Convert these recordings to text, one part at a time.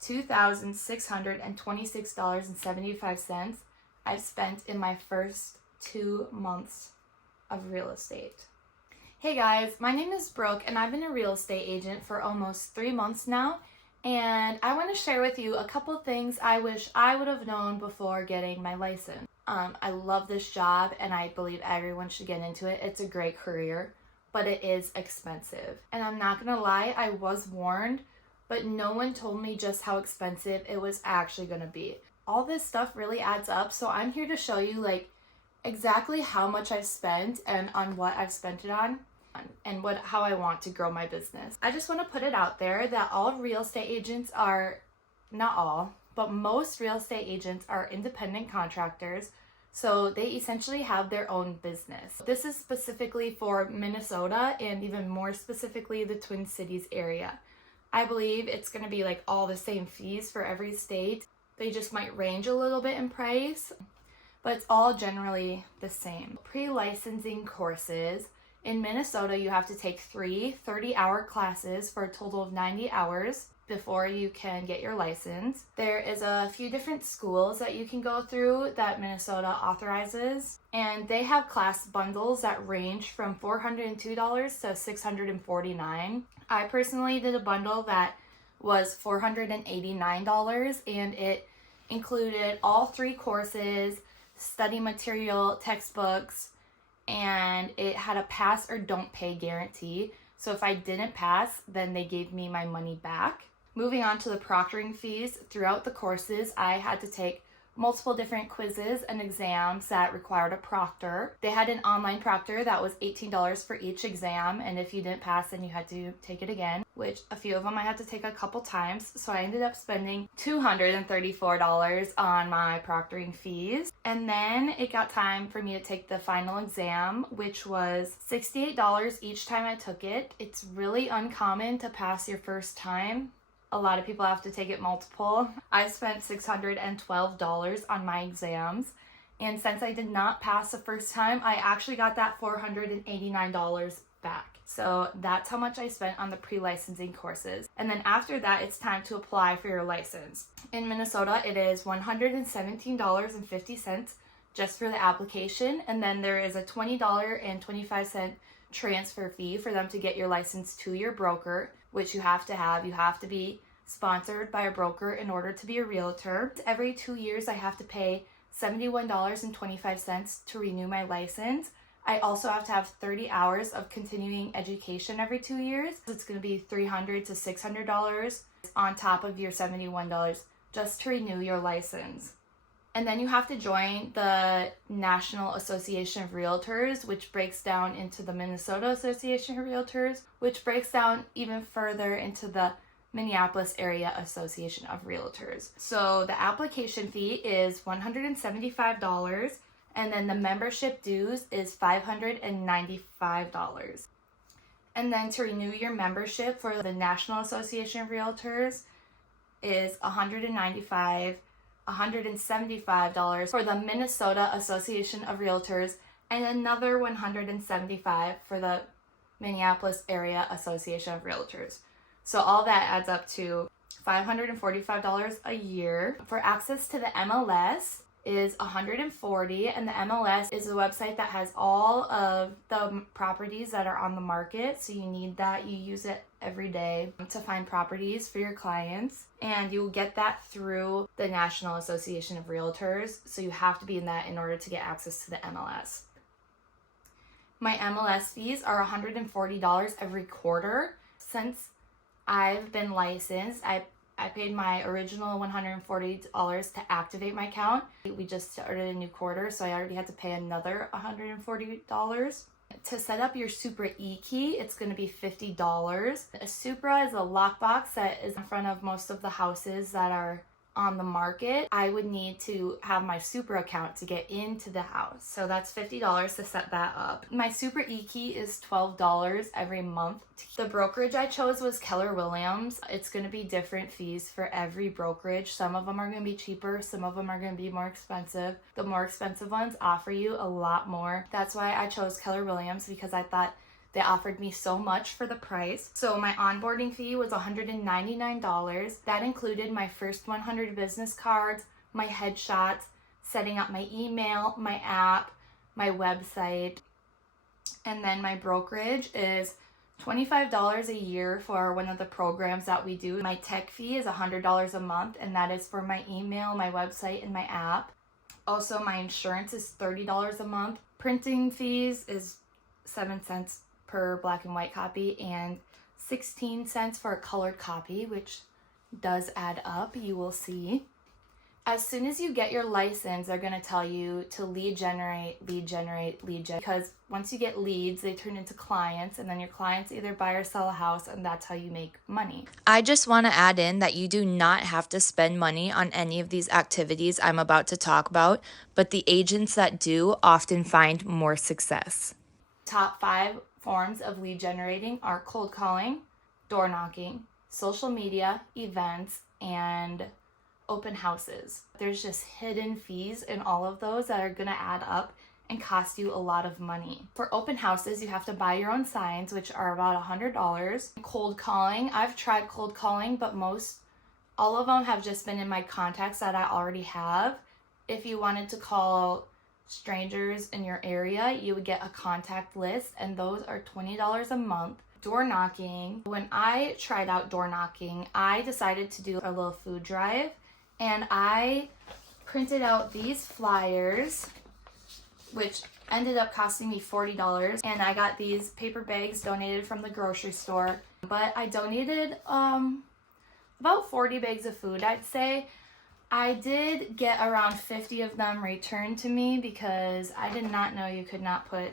$2,626.75 I've spent in my first 2 months of real estate. Hey guys, my name is Brooke and I've been a real estate agent for almost 3 months now, and I want to share with you a couple things I wish I would have known before getting my license. I love this job and I believe everyone should get into it. It's a great career, but it is expensive. And I'm not gonna lie, I was warned, but no one told me just how expensive it was actually gonna be. All this stuff really adds up, so I'm here to show you exactly how much I've spent and on what I've spent it on and how I want to grow my business. I just want to put it out there that all real estate agents are, not all, but most real estate agents are independent contractors, so they essentially have their own business. This is specifically for Minnesota and even more specifically the Twin Cities area. I believe it's going to be all the same fees for every state. They just might range a little bit in price, but it's all generally the same. Pre-licensing courses. In Minnesota, you have to take 3 30-hour classes for a total of 90 hours before you can get your license. There is a few different schools that you can go through that Minnesota authorizes, and they have class bundles that range from $402 to $649. I personally did a bundle that was $489, and it included all 3 courses, study material, textbooks, and it had a pass or don't pay guarantee. So if I didn't pass, then they gave me my money back. Moving on to the proctoring fees, throughout the courses, I had to take multiple different quizzes and exams that required a proctor. They had an online proctor that was $18 for each exam, and if you didn't pass, then you had to take it again, which a few of them I had to take a couple times, so I ended up spending $234 on my proctoring fees. And then it got time for me to take the final exam, which was $68 each time I took it. It's really uncommon to pass your first time. A lot of people have to take it multiple. I spent $612 on my exams, and since I did not pass the first time, I actually got that $489 back. So that's how much I spent on the pre-licensing courses. And then after that, it's time to apply for your license. In Minnesota, it is $117.50 just for the application, and then there is a $20.25 transfer fee for them to get your license to your broker, which you have to have. You have to be sponsored by a broker in order to be a realtor. Every 2 years, I have to pay $71.25 to renew my license. I also have to have 30 hours of continuing education every 2 years. So it's going to be $300 to $600 on top of your $71 just to renew your license. And then you have to join the National Association of Realtors, which breaks down into the Minnesota Association of Realtors, which breaks down even further into the Minneapolis Area Association of Realtors. So the application fee is $175, and then the membership dues is $595. And then to renew your membership for the National Association of Realtors is $195. $175 for the Minnesota Association of Realtors, and another $175 for the Minneapolis Area Association of Realtors. So all that adds up to $545 a year. For access to the MLS is $140, and the MLS is a website that has all of the properties that are on the market, so you need that. You use it every day to find properties for your clients, and you'll get that through the National Association of Realtors, so you have to be in that in order to get access to the MLS. My MLS fees are $140 every quarter. Since I've been licensed, I paid my original $140 to activate my account. We just started a new quarter, so I already had to pay another $140. To set up your Supra E-Key, it's going to be $50. A Supra is a lockbox that is in front of most of the houses that are on the market. I would need to have my Supra account to get into the house, so that's $50 to set that up. My Supra E-Key is $12 every month. The brokerage I chose was Keller Williams. It's going to be different fees for every brokerage. Some of them are going to be cheaper, some of them are going to be more expensive. The more expensive ones offer you a lot more. That's why I chose Keller Williams, because I thought They offered me so much for the price. So my onboarding fee was $199. That included my first 100 business cards, my headshots, setting up my email, my app, my website. And then my brokerage is $25 a year for one of the programs that we do. My tech fee is $100 a month, and that is for my email, my website, and my app. Also, my insurance is $30 a month. Printing fees is 7 cents per black and white copy and 16 cents for a colored copy, which does add up, you will see. As soon as you get your license, they're going to tell you to lead generate, because once you get leads, they turn into clients, and then your clients either buy or sell a house, and that's how you make money. I just want to add in that you do not have to spend money on any of these activities I'm about to talk about, but the agents that do often find more success. Top 5 forms of lead generating are cold calling, door knocking, social media, events, and open houses. There's just hidden fees in all of those that are going to add up and cost you a lot of money. For open houses, you have to buy your own signs, which are about $100. Cold calling, I've tried cold calling, but all of them have just been in my contacts that I already have. If you wanted to call strangers in your area, you would get a contact list, and those are $20 a month. Door knocking, when I tried out door knocking, I decided to do a little food drive, and I printed out these flyers, which ended up costing me $40, and I got these paper bags donated from the grocery store. But I donated about 40 bags of food, I'd say. I did get around 50 of them returned to me because I did not know you could not put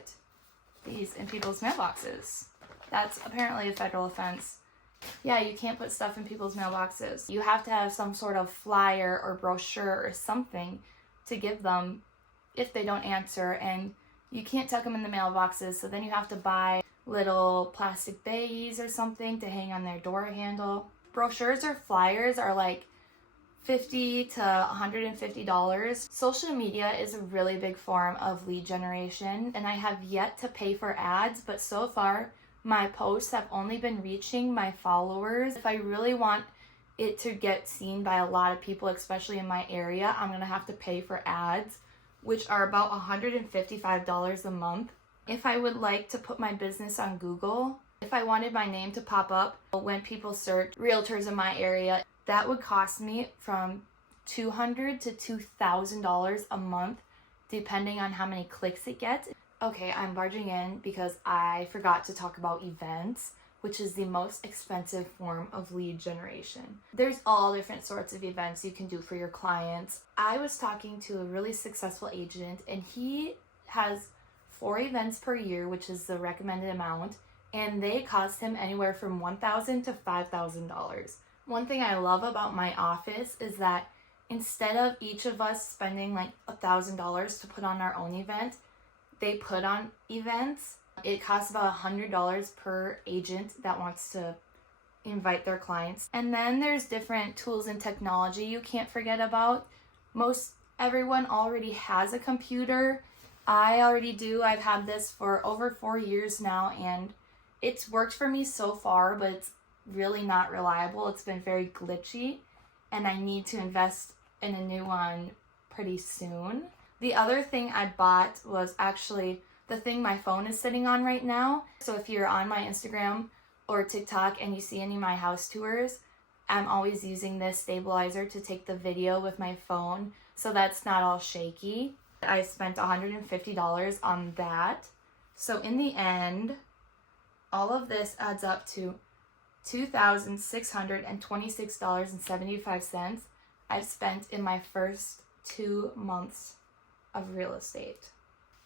these in people's mailboxes. That's apparently a federal offense. Yeah, you can't put stuff in people's mailboxes. You have to have some sort of flyer or brochure or something to give them if they don't answer, and you can't tuck them in the mailboxes, so then you have to buy little plastic baggies or something to hang on their door handle. Brochures or flyers are like $50 to $150. Social media is a really big form of lead generation, and I have yet to pay for ads, but so far my posts have only been reaching my followers. If I really want it to get seen by a lot of people, especially in my area, I'm gonna have to pay for ads, which are about $155 a month. If I would like to put my business on Google, if I wanted my name to pop up when people search realtors in my area, that would cost me from $200 to $2,000 a month, depending on how many clicks it gets. Okay, I'm barging in because I forgot to talk about events, which is the most expensive form of lead generation. There's all different sorts of events you can do for your clients. I was talking to a really successful agent, and he has 4 events per year, which is the recommended amount, and they cost him anywhere from $1,000 to $5,000. One thing I love about my office is that instead of each of us spending like $1,000 to put on our own event, they put on events. It costs about $100 per agent that wants to invite their clients. And then there's different tools and technology you can't forget about. Everyone already has a computer. I already do. I've had this for over 4 years now, and it's worked for me so far, but it's really not reliable. It's been very glitchy, and I need to invest in a new one pretty soon. The other thing I bought was actually the thing my phone is sitting on right now. So if you're on my Instagram or TikTok and you see any of my house tours, I'm always using this stabilizer to take the video with my phone so that's not all shaky. I spent $150 on that. So in the end, all of this adds up to $2,626.75 I've spent in my first 2 months of real estate.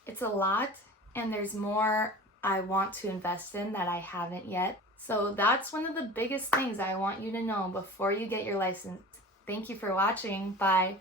It's a lot, and there's more I want to invest in that I haven't yet. So that's one of the biggest things I want you to know before you get your license. Thank you for watching. Bye.